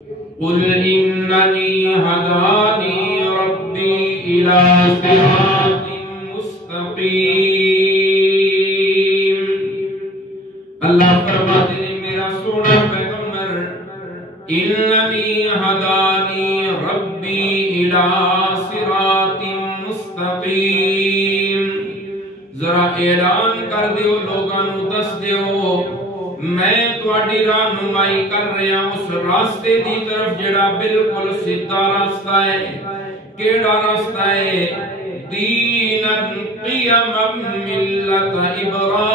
قل إنني هداني ربي إلى صراط مستقيم. اللہ فرماتے ہیں میرا سونا پیغمبر إنني هداني ربي إلى صراط مستقيم. ذرا اعلان کر دیو لوگاں نو دس دیو میں تواڈی رہنمائی کر رہا اس راستے دی طرف جڑا بالکل سیدھا راستہ ہے. کیڑا راستہ ہے؟ دین قیما ملت ابراہیم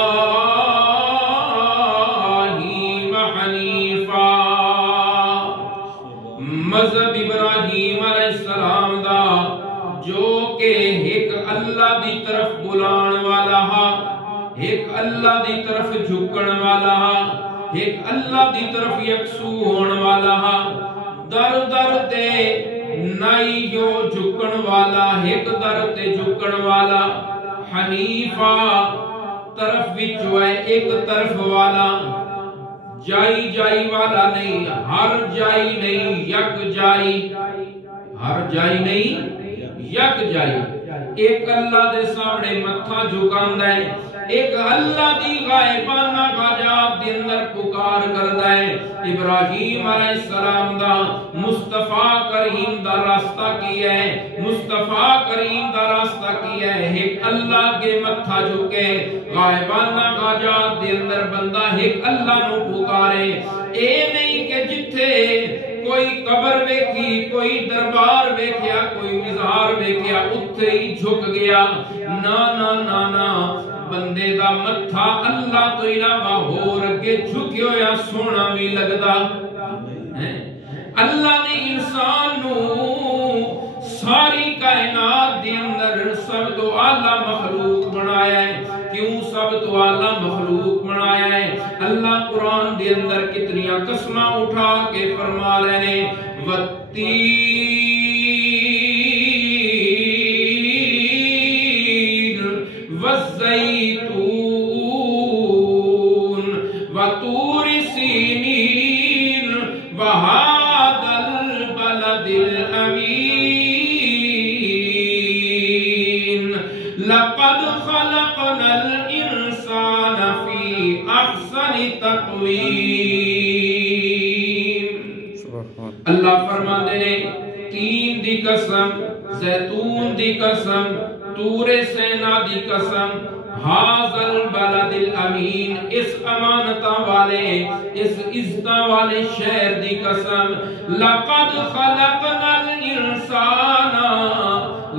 حنیفا. مذہب ابراہیم علیہ السلام دا جو کہ ایک اللہ دی طرف بلان والا ہا، ایک اللہ دی طرف جھکن والا ہا، ایک اللہ دی طرف یکسو ہون والا ہا. در در تے نائی جو جھکن والا، ایک در تے جھکن والا. حنیفہ طرف وچو ہے ایک طرف والا، جائی جائی والا نہیں، ہر جائی نہیں یک جائی، ہر جائی نہیں یک جائی. ایک اللہ دے سامنے متھا جھکاندا ہے، ایک اللہ دی غائبانہ حاجات دے اندر پکار کردا ہے. ابراہیم علیہ السلام دا مصطفیٰ کریم دا راستہ کیا ہے، مصطفیٰ کریم دا راستہ کیا ہے. ایک اللہ کے متھا جھکے غائبانہ حاجات دے اندر بندہ ایک اللہ نو پکارے. اے نہیں کہ جتھے کوئی قبر ویکھی، کوئی دربار ویکھیا، کوئی مزار ویکھیا اتھے ہی جھک گیا. نا نا نا نا، بندے دا متھا اللہ تو علاوہ ہور اگے جھکے ہویا سونا بھی لگدا. اللہ نے انسان نو ساری کائنات دے اندر سب تو اعلیٰ مخلوق بنایا ہے. کیوں سب تو اعلیٰ مخلوق بنایا ہے؟ اللہ قرآن دے اندر کتنیاں قسماں اٹھا کے فرما رہے ہیں والتین والزیتون وطور سینین وہذا البلد الامین لقد خلقنا الانسان فی احسن تقویم. اللہ فرماتے ہیں تین دی قسم، زیتون دی قسم، طور سینا دی قسم، ھذا البلد الامین، اس امانتاں والے اس عزتاں والے شہر دی قسم. لقد خلقنا الانسان،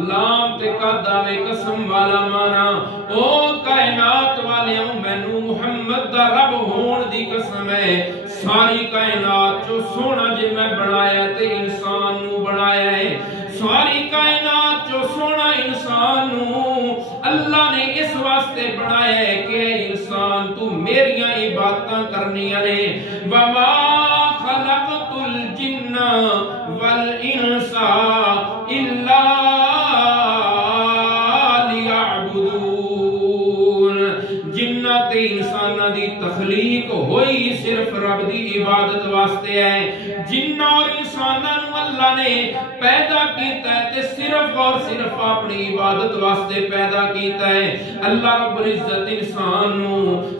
لام تے قدامے قسم والا مانا او کائنات والے مینوں محمد دا رب ہون دی قسم ہے. ساری کائنات جو سونا جے میں بنایا تے انسان نو بنایا ہے. ساری کائنات جو سونا انسان نو اللہ نے اس واسطے بنایا ہے کہ انسان تو میریاں عبادتاں کرنیاں نے. وما خلقت الجن والانس الا جنات انسانہ دی تخلیق ہوئی صرف رب دی عبادت واسطے ہے. جن اور انسانہ نو اللہ نے پیدا کیتا ہے تے صرف اور صرف اپنی عبادت واسطے پیدا کیتا ہے. اللہ رب العزت انسان نو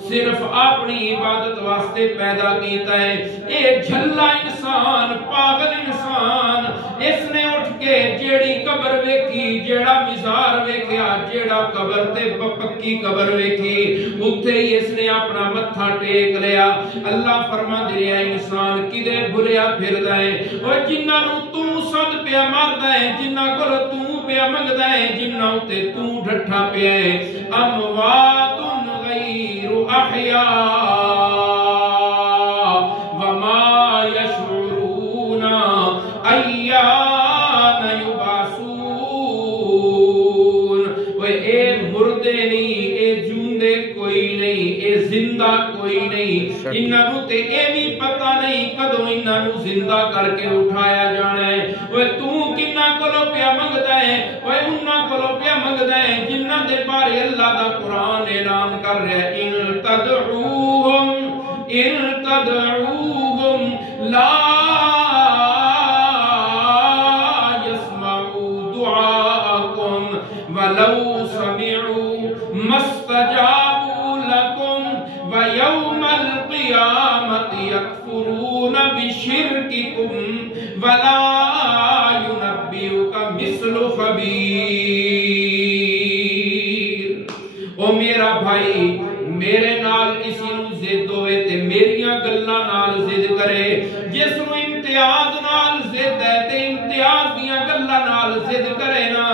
صرف اپنی عبادت واسطے پیدا کیتا ہے. اے جھلا انسان، پاگل انسان، اس نے اٹھ کے جیڑی قبر ویکھی، جیڑا مزار ویکھیا، جیڑا قبر تے پکی قبر ویکھی اتھے ہی اس نے اپنا متھا ٹیک لیا. اللہ فرما دے رہا انسان کدے بھریا پھردا ہے. اور جنہاں نو تو صد پیا ماردا ہے، جنہاں کول تو پیا منگدا ہے، جنہاں اتے تو ڈٹھا پیا ہے. اموات غیر احیاء وما یشعرون ایان یبعثون. وہ اے مردے نہیں، اے جوندے کوئی نہیں، اے زندہ کوئی نہیں. انہاں نو تے اے بھی پتہ نہیں کدوں انہاں نو زندہ کر کے اٹھایا جانا ہے. وہ تو کناں کولوں پیا منگدا ہے؟ وہ انہاں کولوں پیا منگدا ہے جنہاں دے بارے اللہ دا قرآن اعلان کر رہا ہے ان تدعوہم لا خلقكم ولا ينبئك مثل خبیر۔ او میرا بھائی میرے نال کسی نو ضد ہوئے تے میریاں گلاں نال ضد کرے، جس نو امتیاز نال ضد ہے تے امتیاز دیاں گلاں نال ضد کرے نا،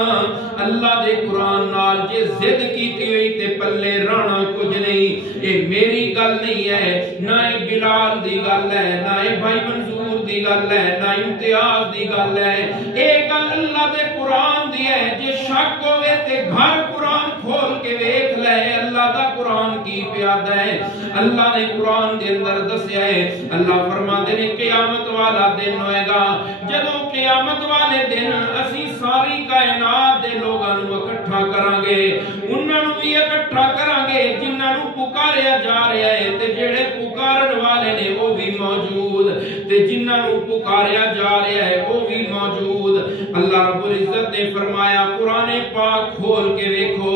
اللہ دے قرآن نال جے ضد کیتی ہوئی تے پلے رانا کچھ نہیں۔ اے میری گل نہیں ہے، نہ اے بلال دی گل ہے، نہ اے بھائی منظور دی گل ہے، نہ امتیاز دی گل ہے، اے گل اللہ دے قرآن دی ہے۔ جے شک ہوئے تے گھر قرآن کھول کے ویکھ لے اللہ دا قرآن کی پیادا ہے۔ اللہ نے قرآن دے اندر دسیا ہے، اللہ فرماتے نے قیامت والا دن ہوئے گا، جدوں قیامت والے دن اسی ساری کائنات دے لوگاں نو اکٹھا کران گے، انہاں نو بھی اکٹھا کران گے جنہاں نو پکاریا جا رہا ہے تے جڑے پکارن والے نے وہ بھی موجود تے جنہاں نو پکاریا جا رہا ہے وہ بھی موجود۔ اللہ رب العزت نے فرمایا قرآن پاک کھول کے دیکھو،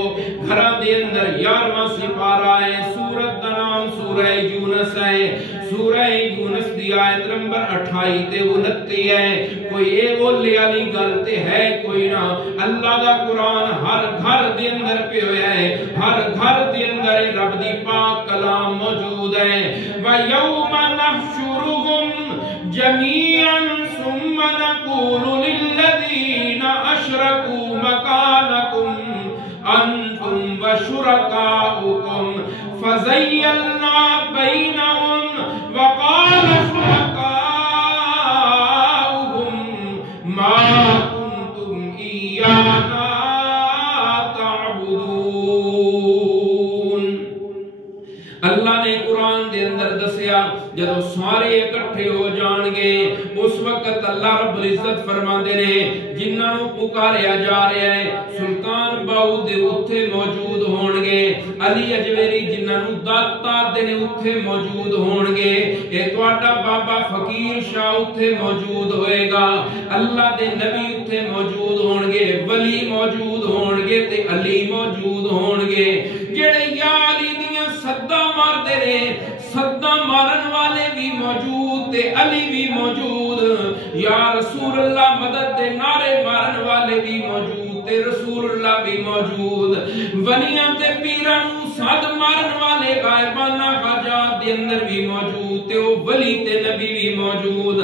گھراں دے اندر 11واں سپارہ ہے، سورت دا نام سورہ یونس ہے، سورہ یونس دی آیت نمبر 28 تے 29 ہے۔ کوئی اے بولے والی گل تے ہے کوئی نہ، اللہ دا قرآن ہر گھر دے اندر پہ ہویا ہے، ہر گھر دے اندر رب دی پاک کلام موجود ہے۔ وَيَوْمَ نَحْشُرُهُمْ جَمِيعًا ثُمَّ نَقُولُ لِلَّذِينَ أَشْرَكُوا مَكَانَكُمْ أَنْتُمْ وَشُرَكَاؤُكُمْ فَزَيَّلْنَا بَيْنَهُمْ وَقَالَ شُرَكَاؤُهُمْ مَا كُنْتُمْ إِيَّانَا تَعْبُدُونَ۔ اللہ نے قرآن دے اندر دسیا جدو سارے اکٹھے ہو جان گے اس وقت اللہ رب العزت فرماندے نے جنہاں نو پکاریا جا رہا ہے سلطان باؤ دے اوتھے موجود ہون گے، علی اجویری جنہاں نو داتا دے نے اوتھے موجود ہون گے، اے تواڈا بابا فقیر شاہ اوتھے موجود ہوئے گا، اللہ دے نبی اوتھے موجود ہون گے، ولی موجود ہون گے تے علی موجود ہون گے، جڑے یا علی دیاں صدا مار دے نے، صدا مارن والے بھی موجود تے علی بھی موجود، یا رسول اللہ مدد دے نعرے مارن والے بھی موجود تے رسول اللہ بھی موجود، ولیاں تے پیراں نو صد مارن والے غائبانہ حاجات دے اندر بھی موجود تے او ولی تے نبی بھی موجود۔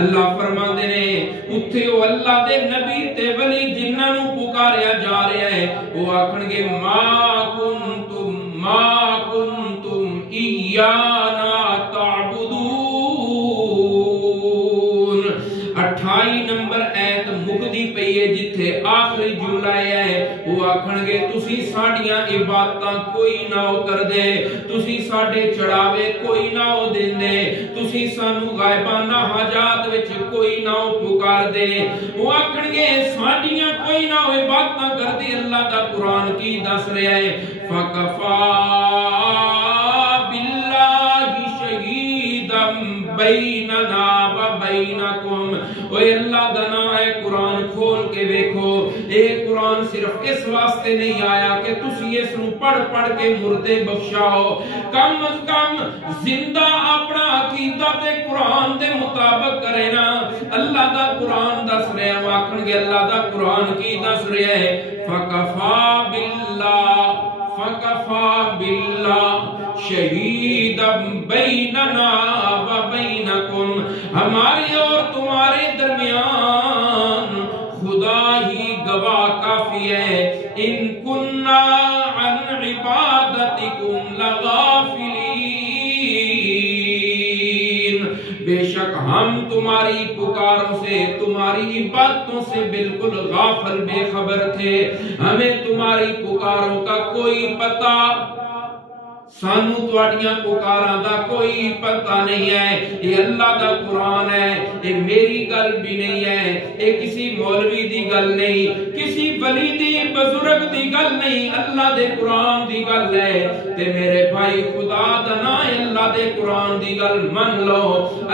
اللہ فرماندے نے اوتھے او اللہ دے نبی تے ولی جنہاں نو پکاریا جا رہا ہے او آکھن گے ما کنتم ایانا تعبدون۔ 28 نمبر ایت مکدی پئی ہے جتھے آخری جملہ ہے وہ آکھن گے تسی ساڈیاں عبادتاں کوئی نہ کردے، تسی ساڈے چڑھاوے کوئی نہ دیندے، تسی سانو غائبانہ حاجات وچ کوئی نہ پکار دے، وہ آکھن گے ساڈیاں کوئی نہ عبادتاں کردے۔ اللہ دا قرآن کی دس رہا ہے فَكَفَى بِاللَّهِ شَهِيدًا بَيْنَنَا وَبَيْنَكُمْ۔ اوہ اللہ دا نام ہے قرآن کھول کے دیکھو، اے قرآن صرف اس واسطے نہیں آیا کہ تسی اس نو پڑھ پڑھ کے مردے بخشاؤ، کم از کم زندہ اپنا عقیدہ تے قرآن دے مطابق کرے نا۔ اللہ دا قرآن دس رہے ہیں، واقعن گے اللہ دا قرآن کی دس رہے ہیں فَكَفَى بِاللَّهِ شَهِيدًا بَيْنَنَا وَبَيْنَكُمْ، ہمارے اور تمہارے درمیان خدا ہی گواہ کافی ہے، ان کننا عن عبادتکم لغافلین، بے شک ہم تمہاری پکاروں سے تمہاری عبادتوں سے بالکل غافل بے خبر تھے، ہمیں تمہاری پکاروں کا کوئی پتہ، سانو تواڈیاں پکاراں دا کوئی پتہ نہیں ہے۔ یہ اللہ دا قرآن ہے، یہ میری گل بھی نہیں ہے، یہ کسی مولوی دی گل نہیں، کسی ولی دی بزرگ دی گل نہیں، اللہ دے قرآن دی گل ہے۔ تے میرے بھائی خدا دا نام اللہ دے قرآن دی گل من لو،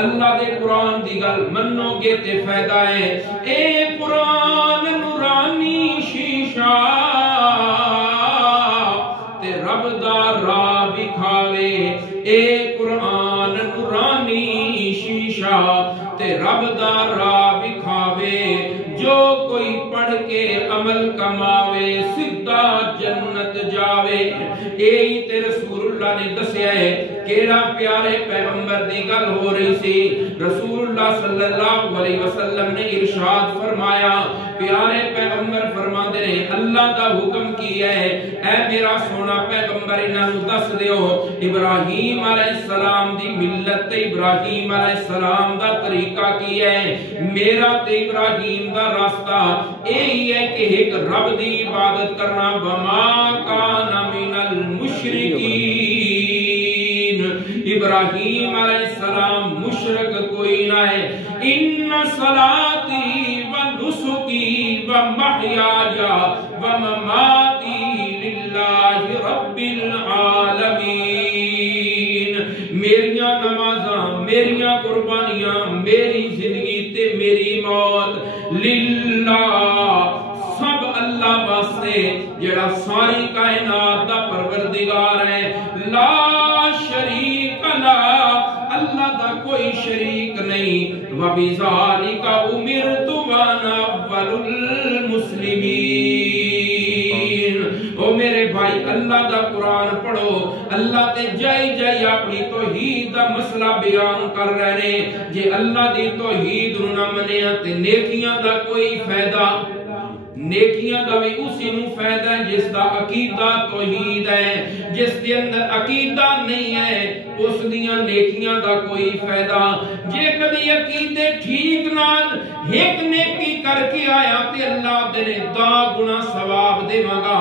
اللہ دے قرآن دی گل منو گے تے فائدہ ہے۔ اے قرآن نورانی شیشہ تے رب دا راہ دکھاوے، اے قرآن نورانی شیشہ تے رب رب دا راہ وکھاوے جو کوئی پڑھ کے عمل کماوے سدھا جنت جاوے یہی تے رسول اللہ نے دسیا ہے کیڑا پیارے پیغمبر دی گل ہو رہی سی رسول اللہ صلی اللہ علیہ وسلم نے ارشاد فرمایا پیارے پیغمبر فرماندے نے اللہ دا حکم کیا ہے اے میرا سونا پیغمبر انہاں نوں دس دیو ابراہیم علیہ السلام دی ملت تے ابراہیم علیہ السلام دا طریقہ کیا ہے میرا تے ابراہیم دا راستہ یہی ہے کہ ایک رب دی عبادت کرنا وما کان من المشرکین ابراہیم علیہ السلام مشرک کوئی نہ ہے ان صلاتی و نسکی و محیایا و مماتی للہ رب العالمین میریاں نمازاں میریاں قربانیاں میری زندگی تے میری موت للہ سب اللہ واسطے جڑا ساری کائنات دا پروردگار ہے لا شریک لا اللہ دا کوئی شریک نہیں وبذالک امرت وانا اول المسلمین او میرے بھائی اللہ دا قرآن پڑھو اللہ تے جائی جائی اپنی توحید دا مسئلہ بیان کر رہے ہیں جے اللہ دی توحید نہ منیا تے نیکیاں دا کوئی فائدہ نیکیاں دا بھی اسی نو فائدہ ہے جس دا عقیدہ توحید ہے جس کے اندر عقیدہ نہیں ہے اس دیاں نیکیاں دا کوئی فائدہ جے کدی عقیدے ٹھیک نال ایک نیکی کر کے آیا تے اللہ دے 10 گنا ثواب دے گا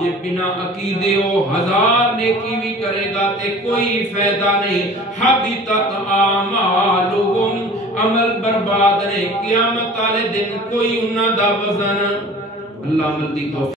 جے بنا عقیدے او 1000 نیکی بھی کرے گا تے کوئی فائدہ نہیں حبطت اعمالهم عمل برباد نے قیامت والے دن کوئی انہاں دا وزن اللہ عمل دی توفیق